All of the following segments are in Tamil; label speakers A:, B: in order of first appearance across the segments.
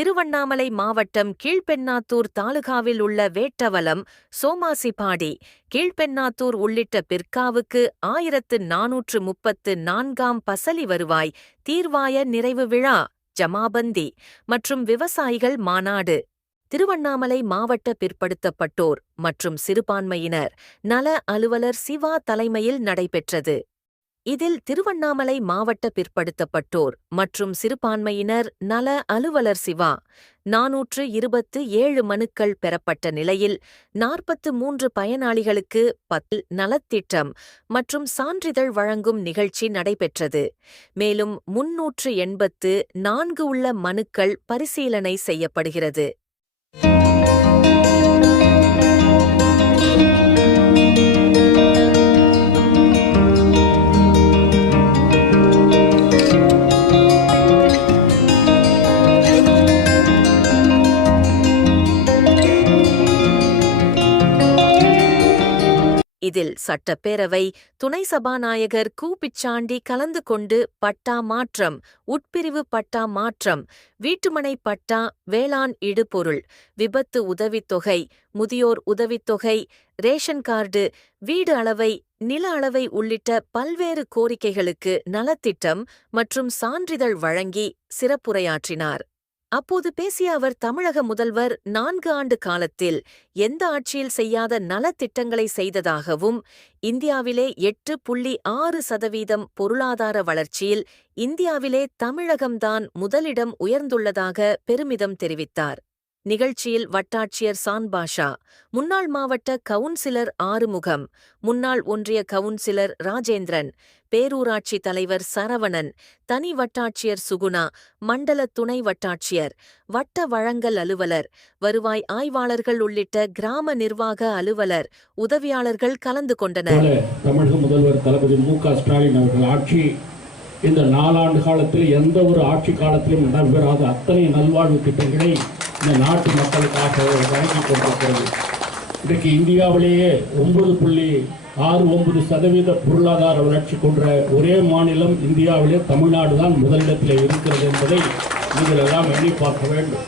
A: திருவண்ணாமலை மாவட்டம் கீழ்பென்னாத்தூர் தாலுகாவில் உள்ள வேட்டவலம் சோமாசிபாடி கீழ்பென்னாத்தூர் உள்ளிட்ட பிற்காவுக்கு ஆயிரத்து நாநூற்று முப்பத்து நான்காம் பசலி வருவாய் தீர்வாய நிறைவு விழா ஜமாபந்தி மற்றும் விவசாயிகள் மாநாடு. திருவண்ணாமலை மாவட்ட பிற்படுத்தப்பட்டோர் மற்றும் சிறுபான்மையினர் நல அலுவலர் சிவா தலைமையில் நடைபெற்றது. இதில் திருவண்ணாமலை மாவட்ட பிற்படுத்தப்பட்டோர் மற்றும் சிறுபான்மையினர் நல அலுவலர் சிவா நாநூற்று இருபத்து ஏழு மனுக்கள் பெறப்பட்ட நிலையில் நாற்பத்து மூன்று பயனாளிகளுக்கு பத்து நலத்திட்டம் மற்றும் சான்றிதழ் வழங்கும் நிகழ்ச்சி நடைபெற்றது. மேலும் முன்னூற்று எண்பத்து நான்கு உள்ள மனுக்கள் பரிசீலனை செய்யப்படுகிறது. இதில் சட்டப்பேரவை துணை சபாநாயகர் கு. பிச்சாண்டி கலந்து கொண்டு பட்டா மாற்றம் உட்பிரிவு பட்டா மாற்றம் வீட்டுமனை பட்டா வேளாண் இடுபொருள் விபத்து உதவித்தொகை முதியோர் உதவித்தொகை ரேஷன் கார்டு வீடு அளவை நில அளவை உள்ளிட்ட பல்வேறு கோரிக்கைகளுக்கு நலத்திட்டம் மற்றும் சான்றிதழ் வழங்கி சிறப்புரையாற்றினார். அப்போது பேசிய அவர் தமிழக முதல்வர் நான்கு ஆண்டு காலத்தில் எந்த ஆட்சியில் செய்யாத நலத்திட்டங்களை செய்ததாகவும் இந்தியாவிலே எட்டு புள்ளி ஆறு சதவீதம் பொருளாதார வளர்ச்சியில் இந்தியாவிலே தமிழகம்தான் முதலிடம் உயர்ந்துள்ளதாக பெருமிதம் தெரிவித்தார். நிகழ்ச்சியில் வட்டாட்சியர் சான்பாஷா முன்னாள் மாவட்ட கவுன்சிலர் ஆறுமுகம் முன்னாள் ஒன்றிய கவுன்சிலர் ராஜேந்திரன் பேரூராட்சி தலைவர் சரவணன் தனி வட்டாட்சியர் சுகுணா மண்டல துணை வட்டாட்சியர் வட்ட வழங்கல் அலுவலர் வருவாய் ஆய்வாளர்கள் உள்ளிட்ட கிராம நிர்வாக அலுவலர் உதவியாளர்கள் கலந்து கொண்டனர்.
B: தமிழக முதல்வர் தளபதி மு க ஸ்டாலின் அவர்கள் ஆட்சி இந்த நாலாண்டு காலத்தில் எந்த ஒரு ஆட்சி காலத்திலும் நடைபெறாத அத்தனை நல்வாழ்வு திட்டங்களை இந்த நாட்டு மக்களுக்காக வழங்கி கொண்டிருக்கிறது. இன்றைக்கு இந்தியாவிலேயே ஒன்பது புள்ளி ஆறு ஒன்பது சதவீத பொருளாதார வளர்ச்சி கொண்ட ஒரே மாநிலம் இந்தியாவிலே தமிழ்நாடு தான் முதலிடத்தில் இருக்கிறது என்பதை நீங்கள் எல்லாம் எண்ணி பார்க்க வேண்டும்.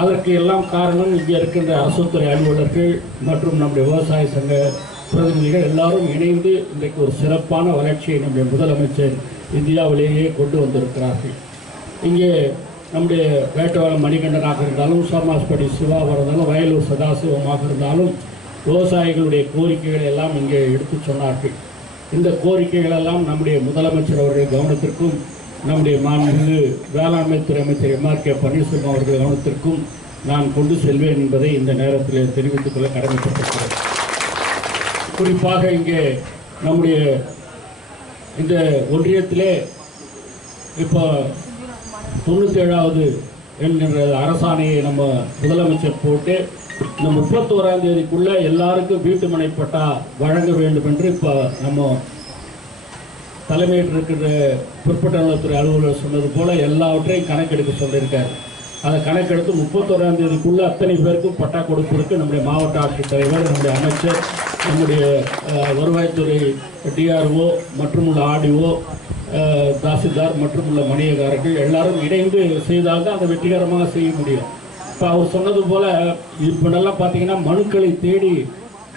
B: அதற்கு எல்லாம் காரணம் இங்கே இருக்கின்ற அரசுத்துறை அலுவலர்கள் மற்றும் நம்முடைய விவசாய சங்க பிரதிநிதிகள் எல்லாரும் இணைந்து இன்றைக்கு ஒரு சிறப்பான வளர்ச்சியை நம்முடைய முதலமைச்சர் இந்தியாவிலேயே கொண்டு வந்திருக்கிறார்கள். இங்கே நம்முடைய வேட்டவாளம் மணிகண்டனாக இருந்தாலும் சோமாஸ்படி சிவாவாக இருந்தாலும் வயலூர் சதாசிவமாக இருந்தாலும் விவசாயிகளுடைய கோரிக்கைகளை எல்லாம் இங்கே எடுத்துச் சொன்னார்கள். இந்த கோரிக்கைகள் எல்லாம் நம்முடைய முதலமைச்சர் அவர்கள் கவனத்திற்கும் நம்முடைய மாண்புமிகு வேளாண்மை துறை அமைச்சர் எம் ஆர் கே பன்னீர்செல்வம் அவர்கள் கவனத்திற்கும் நான் கொண்டு செல்வேன் என்பதை இந்த நேரத்தில் தெரிவித்துக் கொள்ள கடமைப்பட்டிருக்கிறேன். குறிப்பாக இங்கே நம்முடைய இந்த ஒன்றியத்திலே இப்போ தொண்ணூற்றி ஏழாவது என்கின்ற அரசாணையை நம்ம முதலமைச்சர் போட்டு இந்த முப்பத்தோராம் தேதிக்குள்ள எல்லாருக்கும் வீட்டு மனைப்பட்டா பட்டா வழங்க வேண்டும் என்று இப்போ நம்ம தலைமையில் இருக்கிற பிற்பட்ட நலத்துறை அலுவலர் சொன்னது போல எல்லாவற்றையும் கணக்கெடுக்க சொல்லியிருக்காரு. அதை கணக்கெடுத்து முப்பத்தோராம் தேதிக்குள்ளே அத்தனை பேருக்கும் பட்டா கொடுப்பதற்கு நம்முடைய மாவட்ட ஆட்சித்தலைவர் நம்முடைய அமைச்சர் நம்முடைய வருவாய்த்துறை டிஆர்ஓ மற்றும் உள்ள ஆடிஓ தாசில்தார் மற்றும் உள்ள மணியகாரர்கள் எல்லாரும் இணைந்து செய்தால் தான் அதை வெற்றிகரமாக செய்ய முடியும். இப்போ அவர் சொன்னது போல் இப்போ நல்லா பார்த்தீங்கன்னா மனுக்களை தேடி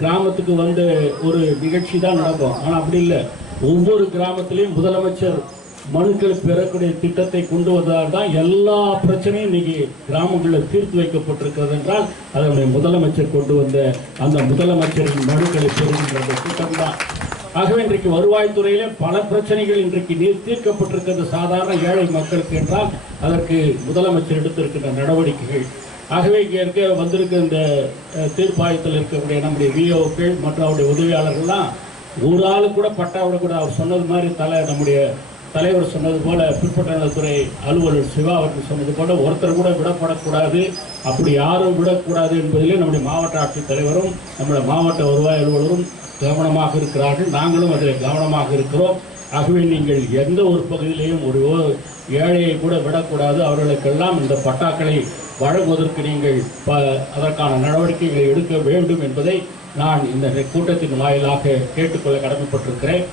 B: கிராமத்துக்கு வந்து ஒரு நிகழ்ச்சி தான் நடக்கும். ஆனால் அப்படி இல்லை. ஒவ்வொரு கிராமத்திலையும் முதலமைச்சர் மனுக்கள் பெறக்கூடிய திட்டத்தை கொண்டு வந்ததால் தான் எல்லா பிரச்சனையும் இன்னைக்கு கிராமங்களில் தீர்த்து வைக்கப்பட்டிருக்கிறது என்றால் அதனுடைய முதலமைச்சர் கொண்டு வந்த அந்த முதலமைச்சரின் மனுக்களை பெறுகின்ற திட்டம்தான் திட்டம் தான். ஆகவே இன்றைக்கு வருவாய்த்துறையிலே பல பிரச்சனைகள் இன்றைக்கு நீர் தீர்க்கப்பட்டிருக்கிறது. சாதாரண ஏழை மக்களுக்கு என்றால் அதற்கு முதலமைச்சர் எடுத்திருக்கின்ற நடவடிக்கைகள். ஆகவே இங்கே இருக்க வந்திருக்க இந்த தீர்ப்பாயத்தில் இருக்கக்கூடிய நம்முடைய விஓக்கள் மற்றும் அவருடைய உதவியாளர்கள்லாம் ஒரு ஆளு கூட பட்டா விடக்கூட அவர் சொன்னது மாதிரி தலை நம்முடைய தலைவர் சொன்னது போல பிற்பட்டலத்துறை அலுவலர் சிவா அவர்கள் சொன்னது போல ஒருத்தர் கூட விடப்படக்கூடாது. அப்படி யாரும் விடக்கூடாது என்பதிலே நம்முடைய மாவட்ட ஆட்சித்தலைவரும் நம்முடைய மாவட்ட வருவாய் அலுவலரும் கவனமாக இருக்கிறார்கள். நாங்களும் அதில் கவனமாக இருக்கிறோம். ஆகவே நீங்கள் எந்த ஒரு பகுதியிலையும் ஒரு ஓ- ஏழையை கூட விடக்கூடாது. அவர்களுக்கெல்லாம் இந்த பட்டாக்களை வழங்குவதற்கு நீங்கள் ப அதற்கான நடவடிக்கைகளை எடுக்க வேண்டும் என்பதை நான் இந்த கூட்டத்தின் வாயிலாக கேட்டுக்கொள்ள கடமைப்பட்டிருக்கிறேன்.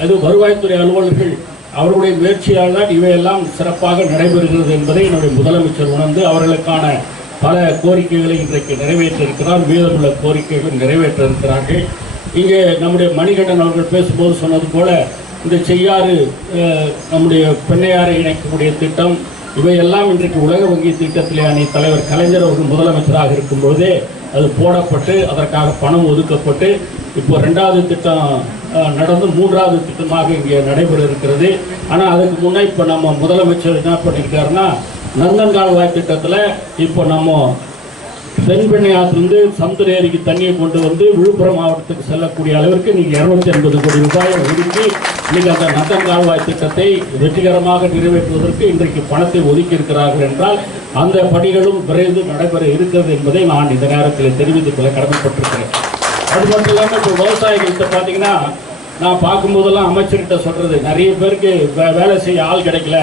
B: அது வருவாய்த்துறை அலுவலர்கள் அவர்களுடைய முயற்சியால் தான் இவையெல்லாம் சிறப்பாக நடைபெறுகிறது என்பதை என்னுடைய முதலமைச்சர் உணர்ந்து அவர்களுக்கான பல கோரிக்கைகளை இன்றைக்கு நிறைவேற்றிருக்கிறார் மீதமுள்ள கோரிக்கைகள் நிறைவேற்ற இருக்கிறார்கள் இங்கே நம்முடைய மணிகண்டன் அவர்கள் பேசும்போது சொன்னது போல இந்த செய்யாறு நம்முடைய பெண்ணையாரை இணைக்கக்கூடிய திட்டம் இவையெல்லாம் இன்றைக்கு உலக வங்கி திட்டத்திலே அணி தலைவர் கலைஞர் அவர்கள் முதலமைச்சராக இருக்கும்போதே அது போடப்பட்டு அதற்காக பணம் ஒதுக்கப்பட்டு இப்போ ரெண்டாவது திட்டம் நடந்து மூன்றாவது திட்டமாக இங்கே நடைபெற இருக்கிறது. ஆனால் அதுக்கு முன்னே இப்போ நம்ம முதலமைச்சர் என்ன பண்ணியிருக்காருன்னா நந்தன்கால்வாய் திட்டத்தில் இப்போ நம்ம தென்பெண்ணை ஆற்றிலிருந்து சமுத்திரேரிக்கு தண்ணியை கொண்டு வந்து விழுப்புரம் மாவட்டத்துக்கு செல்லக்கூடிய அளவிற்கு நீங்கள் இருநூத்தி எண்பது கோடி ரூபாயை ஒதுக்கி நீங்கள் அந்த நந்தன் கால்வாய் திட்டத்தை வெற்றிகரமாக நிறைவேற்றுவதற்கு இன்றைக்கு பணத்தை ஒதுக்கி இருக்கிறார்கள் என்றால் அந்த பணிகளும் விரைந்து நடைபெற இருக்கிறது என்பதை நான் இந்த நேரத்தில் தெரிவித்துக் கொள்ள கடமைப்பட்டிருக்கிறேன். அது மட்டும் இல்லாமல் இப்போ விவசாயிகள்கிட்ட பார்த்தீங்கன்னா நான் பார்க்கும்போதெல்லாம் அமைச்சர்கிட்ட சொல்கிறது நிறைய பேருக்கு வேலை செய்ய ஆள் கிடைக்கல.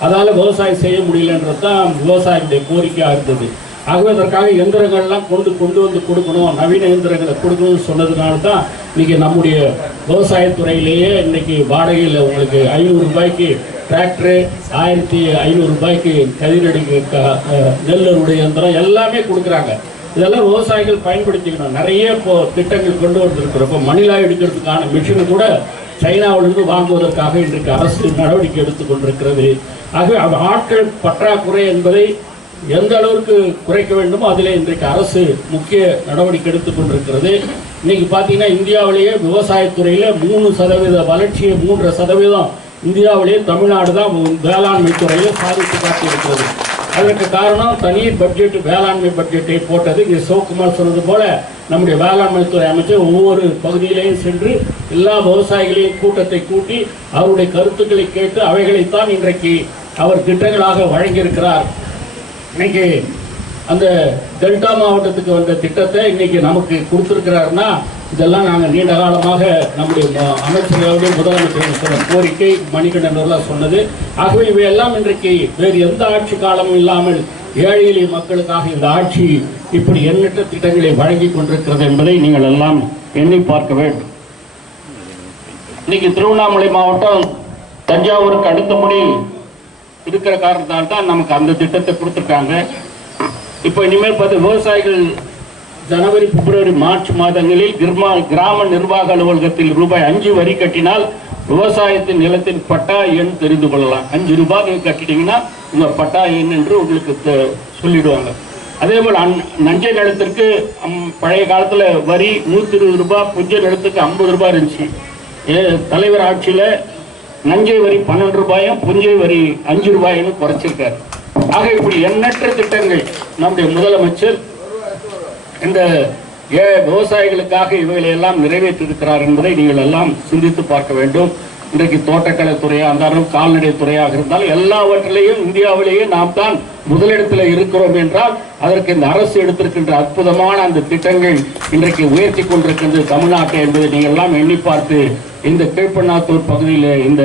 B: அதால் விவசாயம் செய்ய முடியலன்றது தான் விவசாயிகளுடைய கோரிக்கையாக இருந்தது. ஆகவே அதற்காக எந்திரங்கள்லாம் கொண்டு கொண்டு வந்து கொடுக்கணும். நவீன எந்திரங்களை கொடுக்கணும்னு சொன்னதுனால தான் இன்னைக்கு நம்முடைய விவசாயத்துறையிலேயே இன்னைக்கு வாடகையில் உங்களுக்கு ஐநூறு ரூபாய்க்கு டிராக்டரு ஆயிரத்தி ஐநூறு ரூபாய்க்கு கதிரடி க- அஹ் நெல் அறுவடை இயந்திரம் எல்லாமே கொடுக்குறாங்க. இதெல்லாம் விவசாயிகள் பயன்படுத்திக்கணும். நிறைய இப்போ திட்டங்கள் கொண்டு வந்திருக்கிறோம் இப்போ மணிலா எடுக்கிறதுக்கான மிஷின் கூட சைனாவிலிருந்து வாங்குவதற்காக இன்றைக்கு அரசு நடவடிக்கை எடுத்துக் கொண்டிருக்கிறது. ஆகவே ஆட்கள் பற்றாக்குறை என்பதை எந்த அளவுக்கு குறைக்க வேண்டுமோ அதிலே இன்றைக்கு அரசு முக்கிய நடவடிக்கை எடுத்துக் கொண்டிருக்கிறது. இன்னைக்கு பார்த்தீங்கன்னா இந்தியாவிலேயே விவசாயத்துறையில் மூணு சதவீத வளர்ச்சியை மூன்றரை சதவீதம் இந்தியாவிலேயே தமிழ்நாடு தான் வேளாண்மை துறையில் சாதித்து காட்டியிருக்கிறது. அதற்கு காரணம் தனி பட்ஜெட் வேளாண்மை பட்ஜெட்டை போட்டது. இங்கே சிவகுமார் சொன்னது போல நம்முடைய வேளாண்மைத்துறை அமைச்சர் ஒவ்வொரு பகுதியிலையும் சென்று எல்லா விவசாயிகளையும் கூட்டத்தை கூட்டி அவருடைய கருத்துக்களை கேட்டு அவைகளைத்தான் இன்றைக்கு அவர் திட்டங்களாக வழங்கியிருக்கிறார். இன்னைக்கு அந்த டெல்டா மாவட்டத்துக்கு வந்த திட்டத்தை இன்னைக்கு நமக்கு கொடுத்துருக்கிறாருன்னா இதெல்லாம் நாங்கள் நீண்ட காலமாக நம்முடைய ம- அமைச்சர்களுடைய முதலமைச்சர் சொன்ன கோரிக்கை மணிகண்டன் அவர்களாக சொன்னது. ஆகவே இவையெல்லாம் இன்றைக்கு வேறு எந்த ஆட்சி காலமும் இல்லாமல் ஏழை எளிய மக்களுக்காக இந்த ஆட்சி இப்படி எண்ணற்ற திட்டங்களை வழங்கி கொண்டிருக்கிறது என்பதை நீங்கள் எல்லாம் எண்ணி பார்க்க வேண்டும். இன்னைக்கு திருவண்ணாமலை மாவட்டம் தஞ்சாவூருக்கு அடுத்தபடி இருக்கிற காரணத்தால் தான் நமக்கு அந்த திட்டத்தை கொடுத்துருக்காங்க. இப்போ இனிமேல் பார்த்து விவசாயிகள் ஜனவரி பிப்ரவரி மார்ச் மாதங்களில் கிர்மா கிராம நிர்வாக அலுவலகத்தில் ரூபாய் அஞ்சு வரி கட்டினால் விவசாயத்தின் நிலத்தின் பட்டா எண் தெரிந்து கொள்ளலாம். அஞ்சு ரூபாய் கட்டிட்டீங்கன்னா உங்கள் பட்டா எண் என்று உங்களுக்கு சொல்லிடுவாங்க. அதே போல் அந் நஞ்சை நிலத்திற்கு பழைய காலத்தில் வரி நூற்றி இருபது ரூபாய் புஞ்ச நிலத்துக்கு ஐம்பது ரூபாய் இருந்துச்சு. ஏ, தலைவர் ஆட்சியில் நஞ்சை வரி பன்னெண்டு ரூபாயும் புஞ்சை வரி அஞ்சு ரூபாயும் குறைச்சிருக்காரு. ஆக இப்படி எண்ணற்ற திட்டங்கள் நம்முடைய முதலமைச்சர் இந்த ஏ விவசாயிகளுக்காக இவைகளை எல்லாம் நிறைவேற்றிருக்கிறார் என்பதை நீங்கள் எல்லாம் சிந்தித்து பார்க்க வேண்டும். இன்றைக்கு தோட்டக்கலை துறையாக இருந்தாலும் கால்நடை துறையாக இருந்தாலும் எல்லாவற்றிலையும் இந்தியாவிலேயே நாம் தான் முதலிடத்தில் இருக்கிறோம் என்றால் அதற்கு இந்த அரசு எடுத்திருக்கின்ற அற்புதமான அந்த திட்டங்கள் இன்றைக்கு உயர்த்தி கொண்டிருக்கின்றது தமிழ்நாட்டை என்பதை நீங்கள் எல்லாம் எண்ணி பார்த்து இந்த கீழ்பண்ணாத்தூர் பகுதியில் இந்த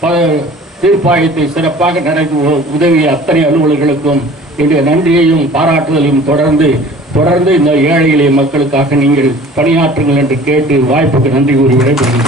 B: ப- தீர்ப்பாயத்தை சிறப்பாக நடத்தி உ- உதவிய அத்தனை அலுவலர்களுக்கும் என்னுடைய நன்றியையும் பாராட்டுதலையும் தொடர்ந்து தொடர்ந்து இந்த ஏழை எளிய மக்களுக்காக நீங்கள் பணியாற்றுங்கள் என்று கேட்டு வாய்ப்புக்கு நன்றி கூறி விடைபெறுகிறேன்.